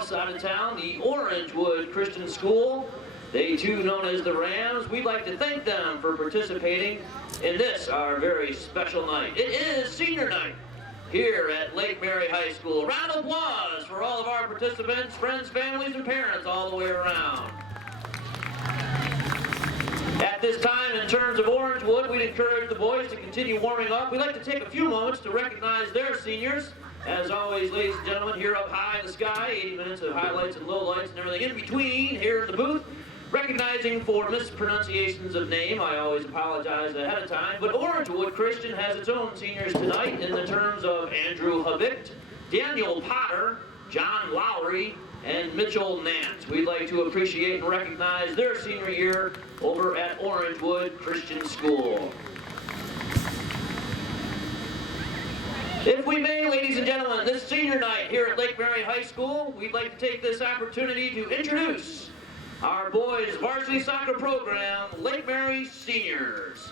south side of town, the Orangewood Christian School. They too known as the Rams. We'd like to thank them for participating in this, our very special night. It is senior night here at Lake Mary High School. Round of applause for all of our participants, friends, families, and parents all the way around. At this time, in terms of Orangewood, we'd encourage the boys to continue warming up. We'd like to take a few moments to recognize their seniors. As always, ladies and gentlemen, here up high in the sky, 80 minutes of highlights and lowlights and everything in between here in the booth. Recognizing for mispronunciations of name, I always apologize ahead of time, but Orangewood Christian has its own seniors tonight in the terms of Andrew Havicht, Daniel Potter, John Lowry, and Mitchell Nance. We'd like to appreciate and recognize their senior year over at Orangewood Christian School. If we may, ladies and gentlemen, this senior night here at Lake Mary High School, we'd like to take this opportunity to introduce our boys' varsity soccer program, Lake Mary Seniors.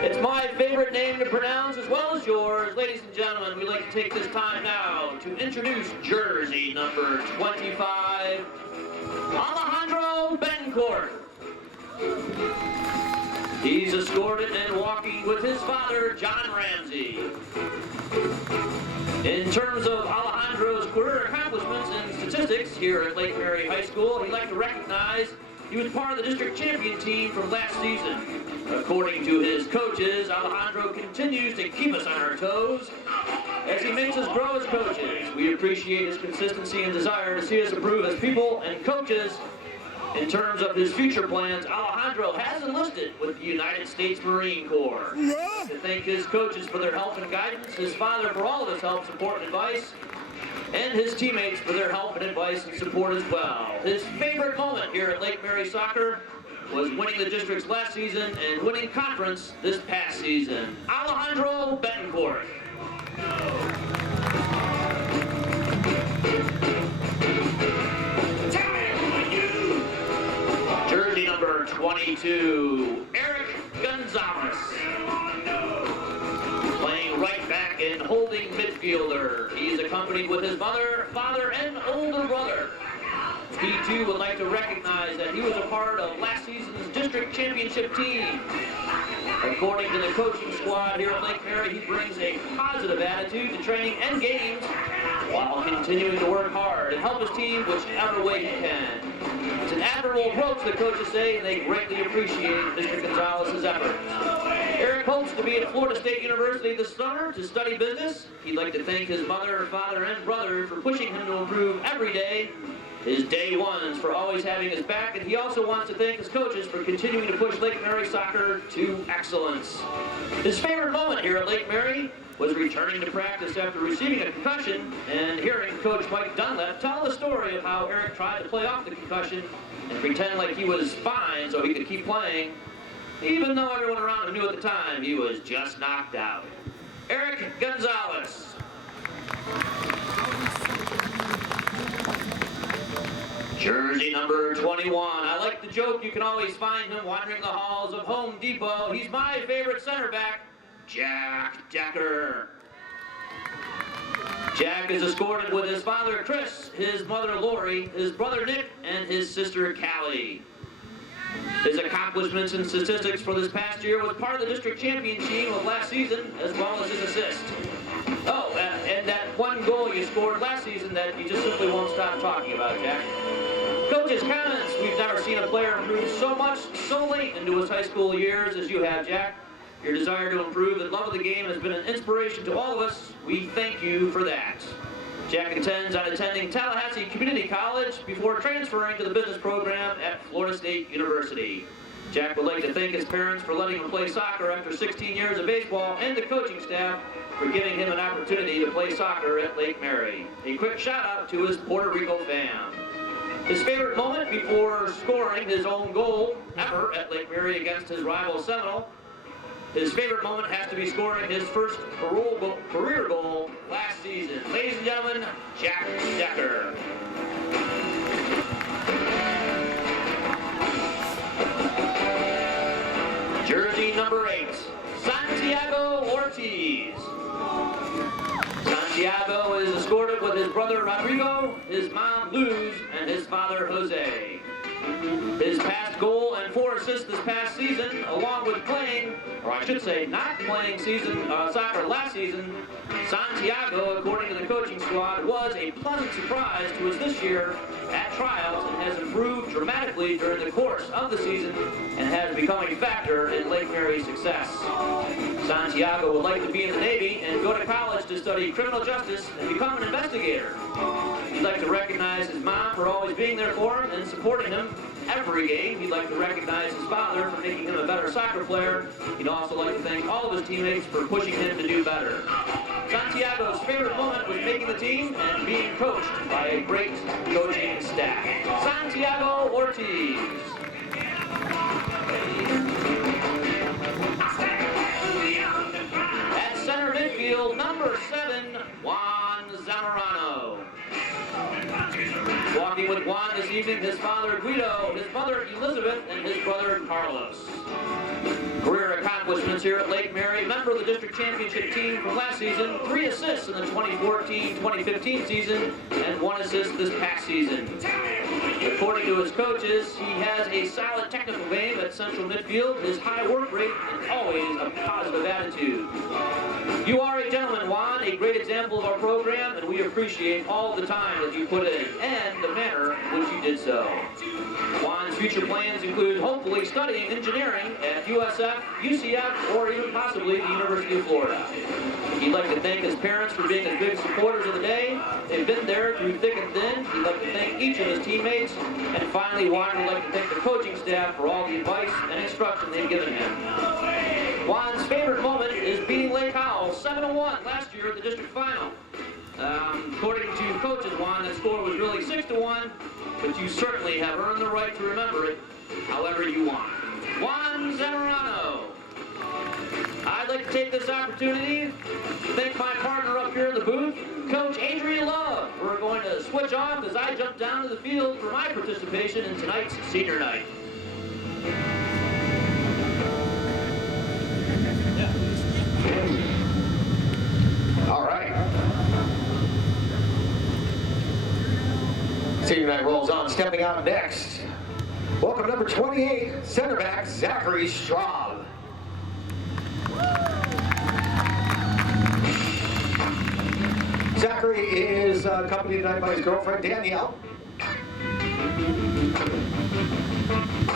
It's my favorite name to pronounce as well as yours. Ladies and gentlemen, we'd like to take this time now to introduce jersey number 25, Alejandro Bencourt. He's escorted and walking with his father, John Ramsey. In terms of Alejandro's career accomplishments and statistics here at Lake Mary High School, he'd like to recognize he was part of the district champion team from last season. According to his coaches, Alejandro continues to keep us on our toes as he makes us grow as coaches. We appreciate his consistency and desire to see us improve as people and coaches. In terms of his future plans, Alejandro has enlisted with the United States Marine Corps. To thank his coaches for their help and guidance, his father for all of his help, support, and advice, and his teammates for their help and advice and support as well. His favorite moment here at Lake Mary Soccer was winning the districts last season and winning conference this past season. Alejandro Betancourt. Jersey number 22, Eric Gonzalez. Playing right back and holding midfielder. He's accompanied with his mother, father, and older brother. He too would like to recognize that he was a part of last season's district championship team. According to the coaching squad here at Lake Mary, he brings a positive attitude to training and games while continuing to work hard and help his team whichever way he can. It's an admirable approach, the coaches say, and they greatly appreciate Mr. Gonzalez's efforts. Eric hopes to be at Florida State University this summer to study business. He'd like to thank his mother, father, and brother for pushing him to improve every day. His day ones for always having his back, and he also wants to thank his coaches for continuing to push Lake Mary soccer to excellence. His favorite moment here at Lake Mary was returning to practice after receiving a concussion and hearing Coach Mike Dunlap tell the story of how Eric tried to play off the concussion and pretend like he was fine so he could keep playing, even though everyone around him knew at the time he was just knocked out. Eric Gonzalez. Jersey number 21. I like the joke. You can always find him wandering the halls of Home Depot. He's my favorite center back, Jack Decker. Jack is escorted with his father, Chris, his mother, Lori, his brother, Nick, and his sister, Callie. His accomplishments and statistics for this past year was part of the district champion team of last season, as well as his assist. Oh, and that one goal you scored last season that you just simply won't stop talking about, Jack. Coach's comments, we've never seen a player improve so much, so late into his high school years as you have, Jack. Your desire to improve and love of the game has been an inspiration to all of us. We thank you for that. Jack intends on attending Tallahassee Community College before transferring to the business program at Florida State University. Jack would like to thank his parents for letting him play soccer after 16 years of baseball and the coaching staff for giving him an opportunity to play soccer at Lake Mary. A quick shout out to his Puerto Rico fam. His favorite moment before scoring his own goal ever at Lake Mary against his rival Seminole. His favorite moment has to be scoring his first career goal last season. Ladies and gentlemen, Jack Decker. Jersey number 8, Santiago Ortiz. Santiago is escorted with his brother Rodrigo, his mom Luz, and his father Jose. His past goal and 4 assists this past season, along with playing, or I should say not playing soccer last season, Santiago, according to the coaching squad, was a pleasant surprise to us this year at tryouts and has improved dramatically during the course of the season and has become a factor in Lake Mary's success. Santiago would like to be in the Navy and go to college to study criminal justice and become an investigator. He'd like to recognize his mom for always being there for him and supporting him every game. He'd like to recognize his father for making him a better soccer player. He'd also like to thank all of his teammates for pushing him to do better. Santiago's favorite moment was making the team and being coached by a great coaching staff. Santiago Ortiz. At center midfield, number 7, Juan Zamorano. Walking with Juan this evening, his father Guido, his mother Elizabeth, and his brother Carlos. Career accomplishments here at Lake Mary, member of the district championship team from last season, 3 assists in the 2014-2015 season, and 1 assist this past season. According to his coaches, he has a solid technical game at central midfield, his high work rate, and always a positive attitude. You are a gentleman, Juan, a great example of our program, and we appreciate all the time that you put in and the manner in which you did so. Juan's future plans include hopefully studying engineering at USF, UCF, or even possibly the University of Florida. He'd like to thank his parents for being his big supporters of the day. They've been there through thick and thin. He'd like to thank each of his teammates. And finally, Juan would like to thank the coaching staff for all the advice and instruction they've given him. Juan's favorite moment is beating Lake Howell 7-1 last year at the district final. According to coaches, Juan, that score was really 6-1, but you certainly have earned the right to remember it however you want. Juan Zamorano. I'd like to take this opportunity to thank my partner up here in the booth, Coach Adrian Love. We're going to switch off as I jump down to the field for my participation in tonight's senior night. All right. Senior night rolls on. Stepping out next, welcome number 28, center back Zachary Straub. Zachary is accompanied tonight by his girlfriend Danielle.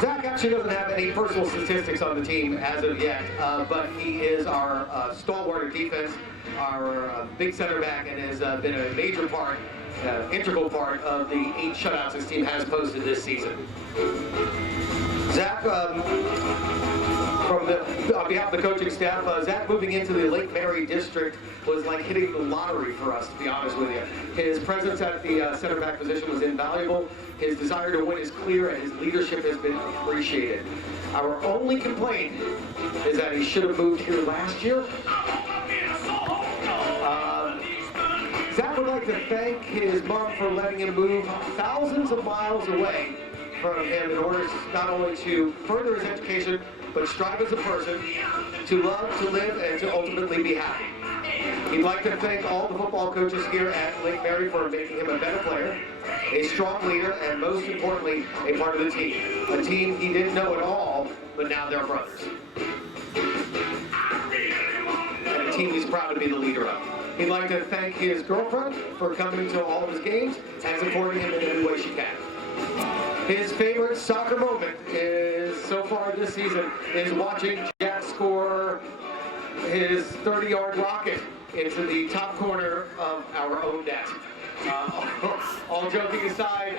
Zach actually doesn't have any personal statistics on the team as of yet, but he is our stalwart of defense, our big center back, and has been a major part, integral part of the 8 shutouts his team has posted this season. Zach, on behalf of the coaching staff, Zach moving into the Lake Mary district was like hitting the lottery for us, to be honest with you. His presence at the center back position was invaluable. His desire to win is clear, and his leadership has been appreciated. Our only complaint is that he should have moved here last year. Zach would like to thank his mom for letting him move thousands of miles away from him in order not only to further his education, but strive as a person, to love, to live, and to ultimately be happy. He'd like to thank all the football coaches here at Lake Mary for making him a better player, a strong leader, and most importantly, a part of the team. A team he didn't know at all, but now they're brothers. And a team he's proud to be the leader of. He'd like to thank his girlfriend for coming to all of his games and supporting him in any way she can. His favorite soccer moment is, so far this season, is watching Jack score his 30-yard rocket into the top corner of our own net. All joking aside,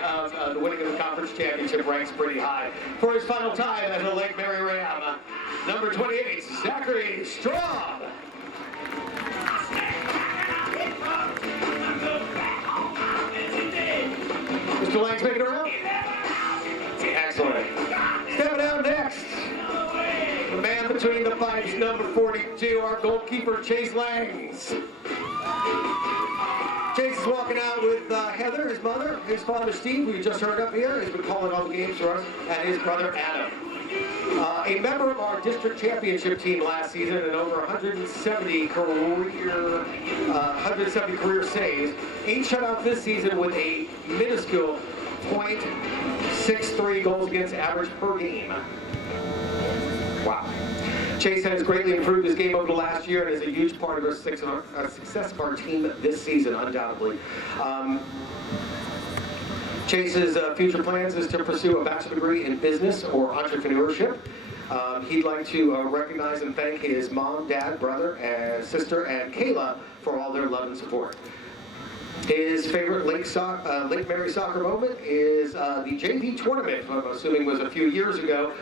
the winning of the conference championship ranks pretty high. For his final time at the Lake Mary Ram, number 28, Zachary Straub. Mr. Lang's making it around? Excellent. Stepping down next, the man between the pipes, number 42, our goalkeeper, Chase Langs. Chase is walking out with Heather, his mother, his father, Steve, who you just heard up here, has been calling all the games for us, and his brother, Adam. a member of our district championship team last season and over 170 career saves. 8 shutouts this season with a minuscule .63 goals against average per game. Wow. Chase has greatly improved his game over the last year and is a huge part of the success of our team this season, undoubtedly. Chase's future plans is to pursue a bachelor's degree in business or entrepreneurship. He'd like to recognize and thank his mom, dad, brother, and sister, and Kayla for all their love and support. His favorite Lake Mary soccer moment is the JV tournament, I'm assuming was a few years ago,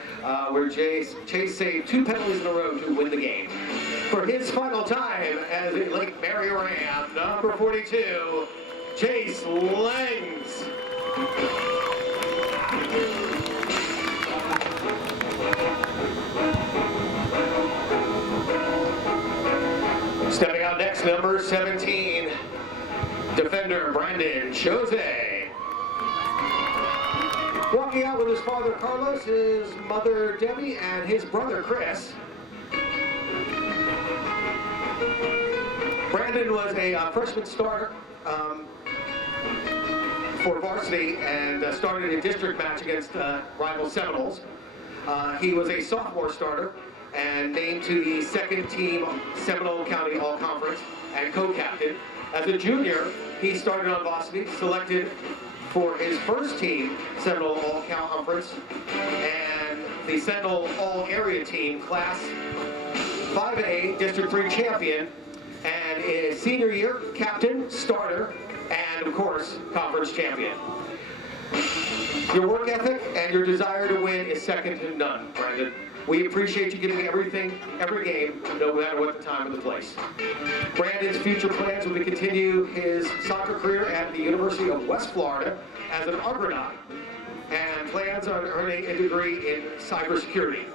where Chase saved 2 penalties in a row to win the game. For his final time as a Lake Mary Ram, number 42, Chase Langs. Stepping out next, number 17, defender Brandon Jose. Walking out with his father Carlos, his mother Debbie, and his brother Chris. Brandon was a freshman starter for varsity and started a district match against rival Seminoles. He was a sophomore starter and named to the second team Seminole County All-Conference and co-captain. As a junior, he started on varsity, selected for his first team Seminole All-Conference and the Seminole All-Area team, Class 5A District 3 champion, and his senior year, captain, starter, and of course, conference champion. Your work ethic and your desire to win is second to none, Brandon. We appreciate you giving everything, every game, no matter what the time or the place. Brandon's future plans will be to continue his soccer career at the University of West Florida as an Argonaut and plans on earning a degree in cybersecurity.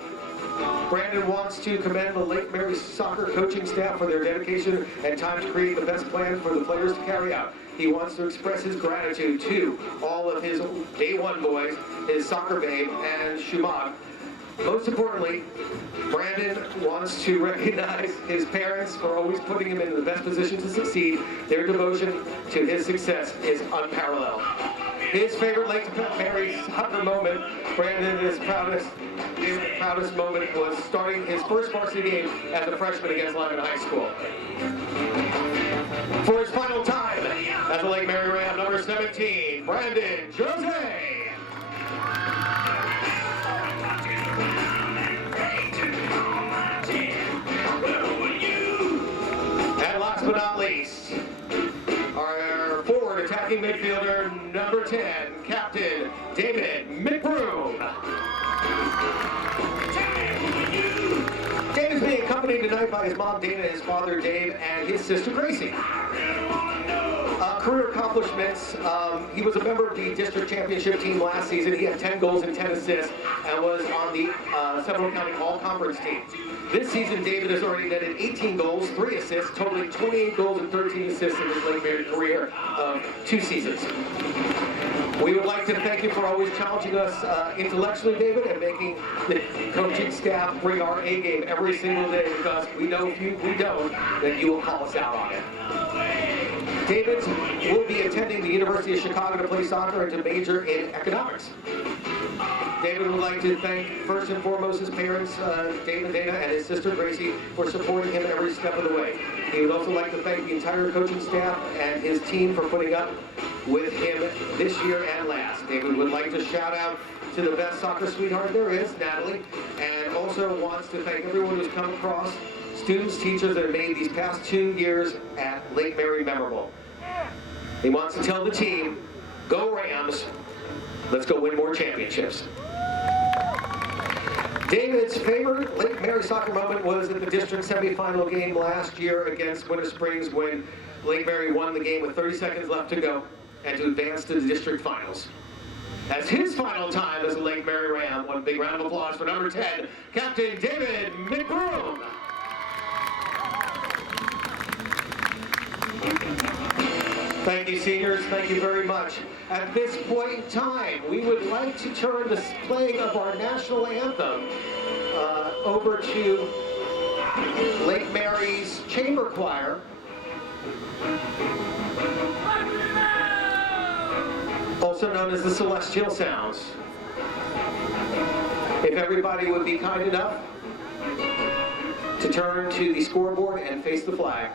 Brandon wants to commend the Lake Mary soccer coaching staff for their dedication and time to create the best plan for the players to carry out. He wants to express his gratitude to all of his Day One boys, his soccer babe, and Shumag. Most importantly, Brandon wants to recognize his parents for always putting him in the best position to succeed. Their devotion to his success is unparalleled. His favorite Lake Mary soccer moment, Brandon's proudest moment was starting his first varsity game as a freshman against Lyman High School. For his final time as a Lake Mary Ram, number 17, Brandon Jose. And last but not least, our forward attacking midfielder, number 10, Captain David McBroom. David's being accompanied tonight by his mom, Dana, his father, Dave, and his sister, Gracie. Career accomplishments, he was a member of the district championship team last season. He had 10 goals and 10 assists and was on the Seminole County All-Conference team. This season, David has already netted 18 goals, 3 assists, totaling 28 goals and 13 assists in his Lake Mary career of 2 seasons. We would like to thank you for always challenging us intellectually, David, and making the coaching staff bring our A game every single day, because we know if we don't, then you will call us out on it. David will be attending the University of Chicago to play soccer and to major in economics. David would like to thank first and foremost his parents, Dave and Dana, and his sister Gracie, for supporting him every step of the way. He would also like to thank the entire coaching staff and his team for putting up with him this year and last. David would like to shout out to the best soccer sweetheart there is, Natalie, and also wants to thank everyone who's come across, students, teachers that have made these past 2 years at Lake Mary memorable. He wants to tell the team, go Rams, let's go win more championships. David's favorite Lake Mary soccer moment was at the district semifinal game last year against Winter Springs, when Lake Mary won the game with 30 seconds left to go and to advance to the district finals. As his final time as a Lake Mary Ram, one big round of applause for number 10, Captain David McBroom. Thank you, seniors. Thank you very much. At this point in time, we would like to turn the playing of our national anthem over to Lake Mary's Chamber Choir. Also known as the Celestial Sounds. If everybody would be kind enough to turn to the scoreboard and face the flag.